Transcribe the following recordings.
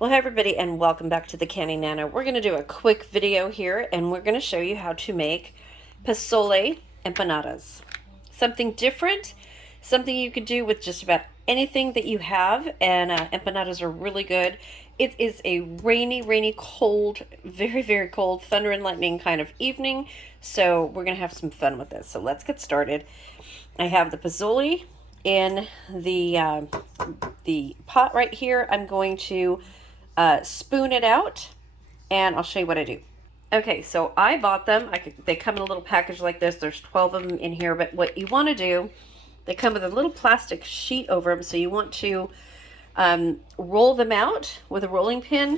Well, hi everybody, and welcome back to the Canny Nana. We're going to do a quick video here, and we're going to show you how to make pozole empanadas. Something different, something you could do with just about anything that you have, and empanadas are really good. It is a rainy, cold, very cold, thunder and lightning kind of evening, so we're going to have some fun with this. So let's get started. I have the pozole in the pot right here. I'm going to spoon it out, and I'll show you what I do. Okay, so I bought them. They come in a little package like this. There's 12 of them in here, but what you want to do, they come with a little plastic sheet over them, so you want to roll them out with a rolling pin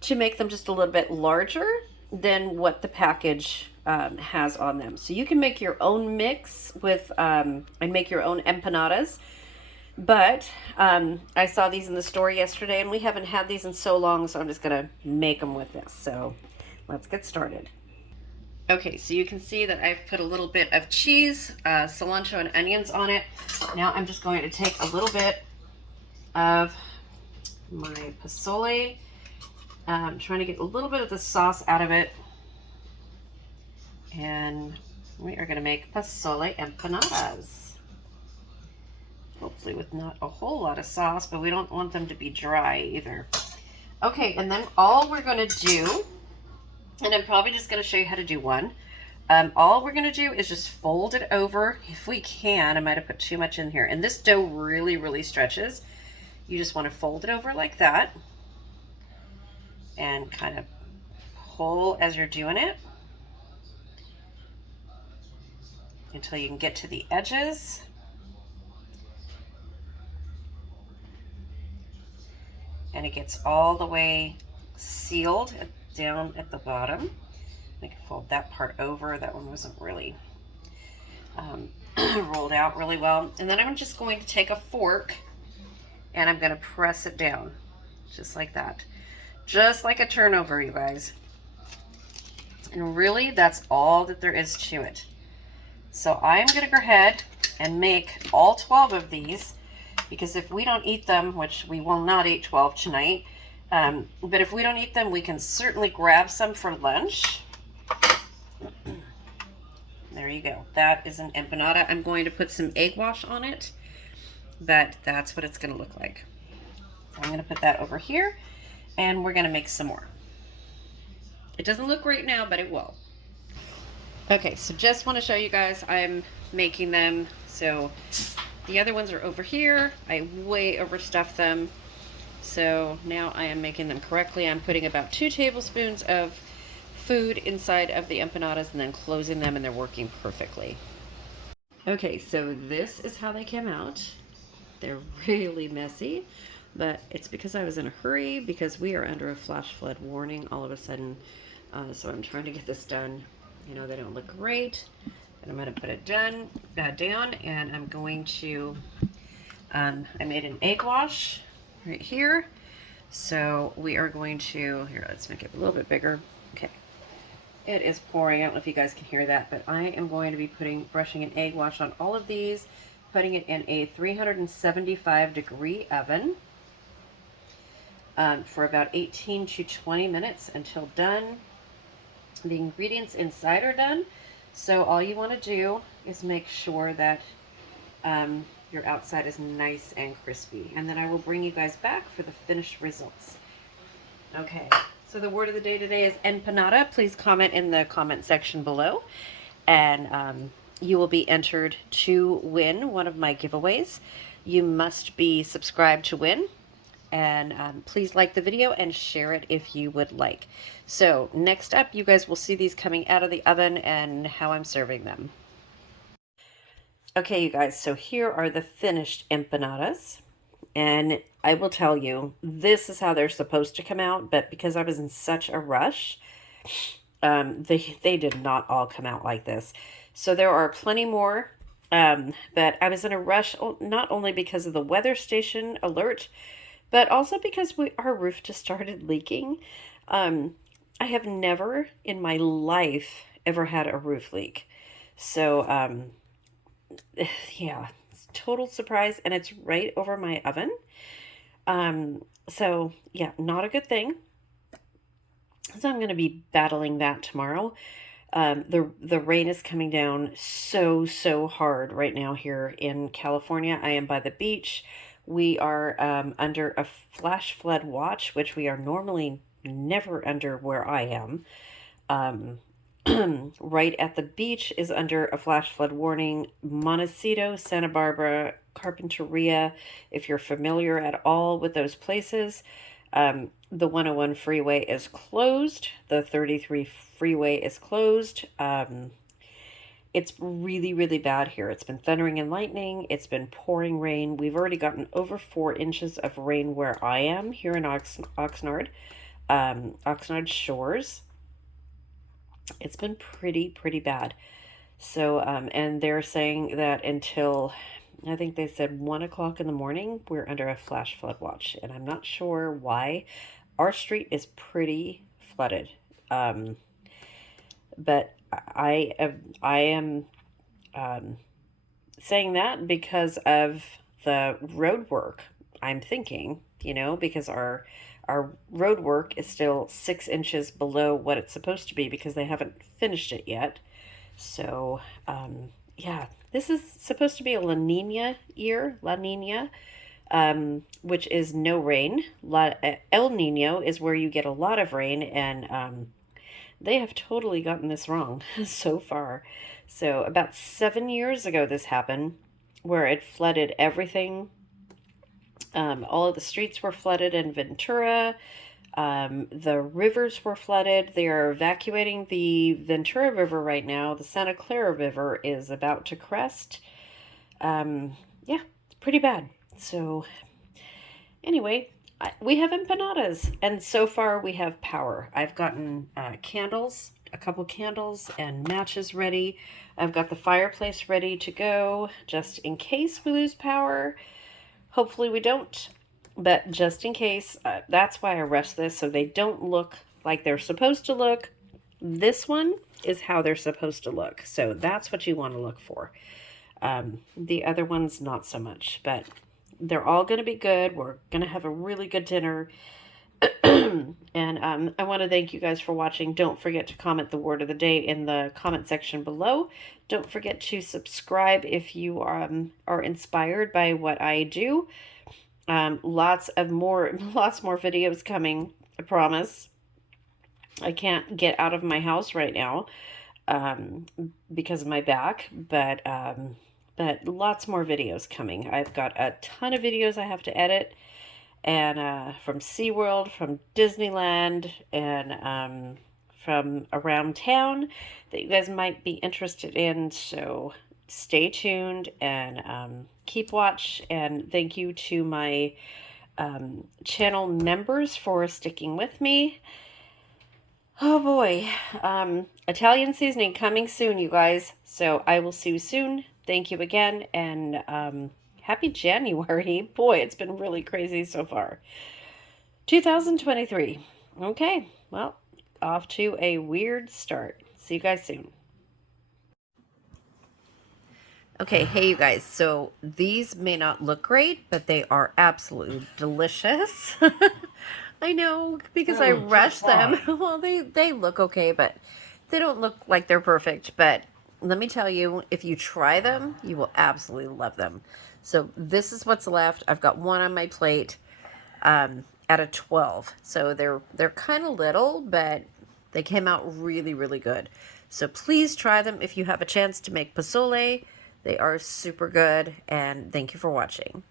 to make them just a little bit larger than what the package has on them. So you can make your own mix with and make your own empanadas. But I saw these in the store yesterday, and we haven't had these in so long, so I'm just going to make them with this. So let's get started. Okay, so you can see that I've put a little bit of cheese, cilantro, and onions on it. Now I'm just going to take a little bit of my pozole. I'm trying to get a little bit of the sauce out of it. And we are going to make pozole empanadas. Hopefully with not a whole lot of sauce, but we don't want them to be dry either. Okay, and then all we're going to do, and I'm probably just going to show you how to do one. All we're going to do is just fold it over, if we can. I might have put too much in here. And this dough really stretches. You just want to fold it over like that and kind of pull as you're doing it until you can get to the edges. And it gets all the way sealed down at the bottom. I can fold that part over. That one wasn't really rolled out really well. And then I'm just going to take a fork and I'm going to press it down just like that. Just like a turnover, you guys. And really, that's all that there is to it. So I'm going to go ahead and make all 12 of these, because if we don't eat them, which we will not eat 12 tonight, but if we don't eat them, we can certainly grab some for lunch. There you go. That is an empanada. I'm going to put some egg wash on it, but that's what it's going to look like. So I'm going to put that over here, and we're going to make some more. It doesn't look great now, but it will. Okay, so just want to show you guys I'm making them. So the other ones are over here. I way overstuffed them. So now I am making them correctly. I'm putting about 2 tablespoons of food inside of the empanadas and then closing them, and they're working perfectly. Okay, so this is how they came out. They're really messy, but it's because I was in a hurry because we are under a flash flood warning all of a sudden. So I'm trying to get this done. You know, they don't look great. And I'm going to put it down, and I'm going to, I made an egg wash right here. So we are going to, here, let's make it a little bit bigger. Okay. It is pouring. I don't know if you guys can hear that, but I am going to be brushing an egg wash on all of these, putting it in a 375-degree oven for about 18 to 20 minutes until done. The ingredients inside are done. So all you want to do is make sure that your outside is nice and crispy. And then I will bring you guys back for the finished results. Okay, so the word of the day today is empanada. Please comment in the comment section below. And you will be entered to win one of my giveaways. You must be subscribed to win. And please like the video and share it if you would like. So next up, you guys will see these coming out of the oven and how I'm serving them. Okay, you guys, so here are the finished empanadas. And I will tell you, this is how they're supposed to come out, but because I was in such a rush, they did not all come out like this. So there are plenty more, but I was in a rush, not only because of the weather station alert, but also because our roof just started leaking. I have never in my life ever had a roof leak. So, yeah, it's total surprise, and it's right over my oven. So yeah, not a good thing. So I'm going to be battling that tomorrow. The rain is coming down so hard right now here in California. I am by the beach. We are under a flash flood watch, which we are normally never under where I am. Um, right at the beach is under a flash flood warning. Montecito, Santa Barbara, Carpinteria, if you're familiar at all with those places, the 101 freeway is closed. The 33 freeway is closed. It's really bad here. It's been thundering and lightning. It's been pouring rain. We've already gotten over 4 inches of rain where I am here in Oxnard, Oxnard Shores. It's been pretty bad. So, and they're saying that until, I think they said 1 o'clock in the morning, we're under a flash flood watch. And I'm not sure why. Our street is pretty flooded. But I am saying that because of the road work. I'm thinking, because our road work is still 6 inches below what it's supposed to be because they haven't finished it yet. So, yeah, this is supposed to be a La Nina year, La Nina, which is no rain. El Nino is where you get a lot of rain, and they have totally gotten this wrong so far. So, about 7 years ago, this happened where it flooded everything. All of the streets were flooded in Ventura. The rivers were flooded. They are evacuating the Ventura River right now. The Santa Clara River is about to crest. Yeah, it's pretty bad. So, anyway, we have empanadas, and so far we have power. I've gotten candles, a couple candles, and matches ready. I've got the fireplace ready to go just in case we lose power. Hopefully we don't, but just in case, that's why I rushed this, so they don't look like they're supposed to look. This one is how they're supposed to look, so that's what you want to look for. The other ones, not so much, but they're all going to be good. We're going to have a really good dinner. And I want to thank you guys for watching. Don't forget to comment the word of the day in the comment section below. Don't forget to subscribe if you are inspired by what I do. Lots more videos coming, I promise. I can't get out of my house right now because of my back, but lots more videos coming. I've got a ton of videos I have to edit, and from SeaWorld, from Disneyland, and from around town that you guys might be interested in. So stay tuned and keep watch. And thank you to my channel members for sticking with me. Oh boy, Italian seasoning coming soon, you guys. So I will see you soon. Thank you again, and happy January. Boy, it's been really crazy so far. 2023. Okay, well, off to a weird start. See you guys soon. Okay, hey you guys, so these may not look great, but they are absolutely delicious. I know, because I rushed them. Well, they look okay, but they don't look like they're perfect. But let me tell you, if you try them, you will absolutely love them. So this is what's left. I've got one on my plate out of 12. So they're kind of little, but they came out really good. So please try them if you have a chance to make pozole. They are super good, and thank you for watching.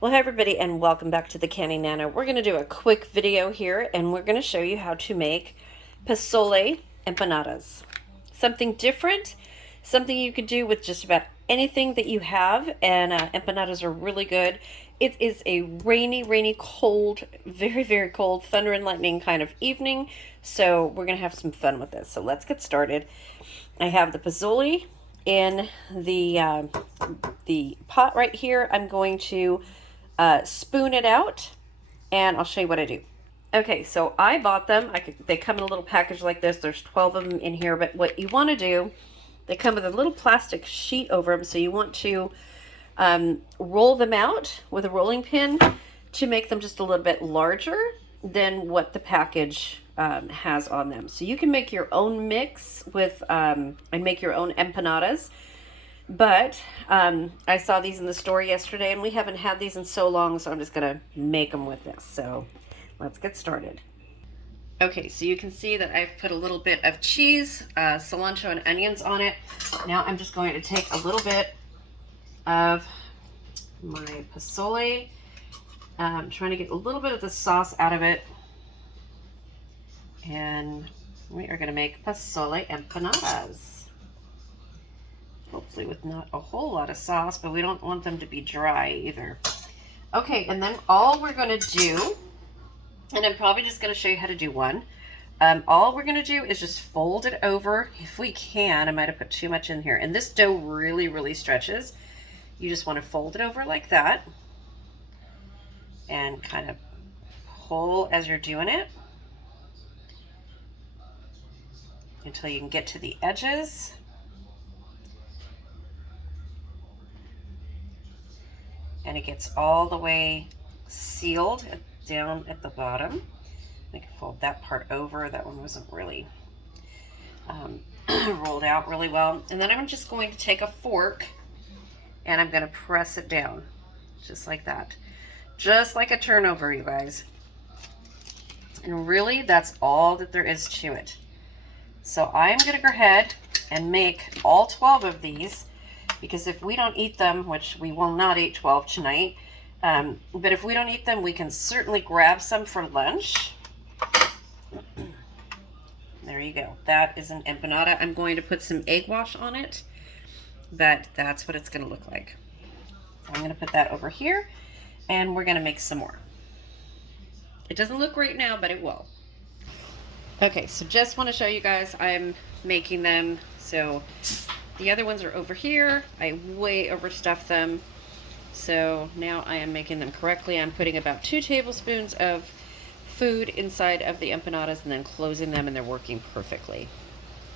Well, hi everybody, and welcome back to the Canny Nana. We're going to do a quick video here, and we're going to show you how to make pozole empanadas. Something different, something you could do with just about anything that you have, and empanadas are really good. It is a rainy, cold, very cold, thunder and lightning kind of evening, so we're going to have some fun with this. So let's get started. I have the pozole in the pot right here. I'm going to spoon it out, and I'll show you what I do. Okay, so I bought them. They come in a little package like this. There's 12 of them in here, but what you want to do They come with a little plastic sheet over them, so you want to roll them out with a rolling pin to make them just a little bit larger than what the package has on them. So you can make your own mix with and make your own empanadas. But I saw these in the store yesterday, and we haven't had these in so long, so I'm just gonna make them with this. So let's get started. Okay, so you can see that I've put a little bit of cheese, cilantro, and onions on it. Now I'm just going to take a little bit of my pozole. I'm trying to get a little bit of the sauce out of it. And we are going to make pozole empanadas. Hopefully with not a whole lot of sauce, but we don't want them to be dry either. Okay, and then all we're going to do, and I'm probably just going to show you how to do one. All we're going to do is just fold it over. If we can, I might have put too much in here. And this dough really, really stretches. You just want to fold it over like that. And kind of pull as you're doing it. Until you can get to the edges. And it gets all the way sealed down at the bottom. I can fold that part over. That one wasn't really rolled out really well. And then I'm just going to take a fork and I'm going to press it down just like that. Just like a turnover, you guys. And really, that's all that there is to it. So I'm going to go ahead and make all 12 of these, because if we don't eat them, which we will not eat 12 tonight, but if we don't eat them, we can certainly grab some for lunch. There you go. That is an empanada. I'm going to put some egg wash on it, but that's what it's going to look like. I'm going to put that over here, and we're going to make some more. It doesn't look great now, but it will. Okay, so just want to show you guys I'm making them. So the other ones are over here. I way overstuffed them. So now I am making them correctly. I'm putting about 2 tablespoons of food inside of the empanadas and then closing them, and they're working perfectly.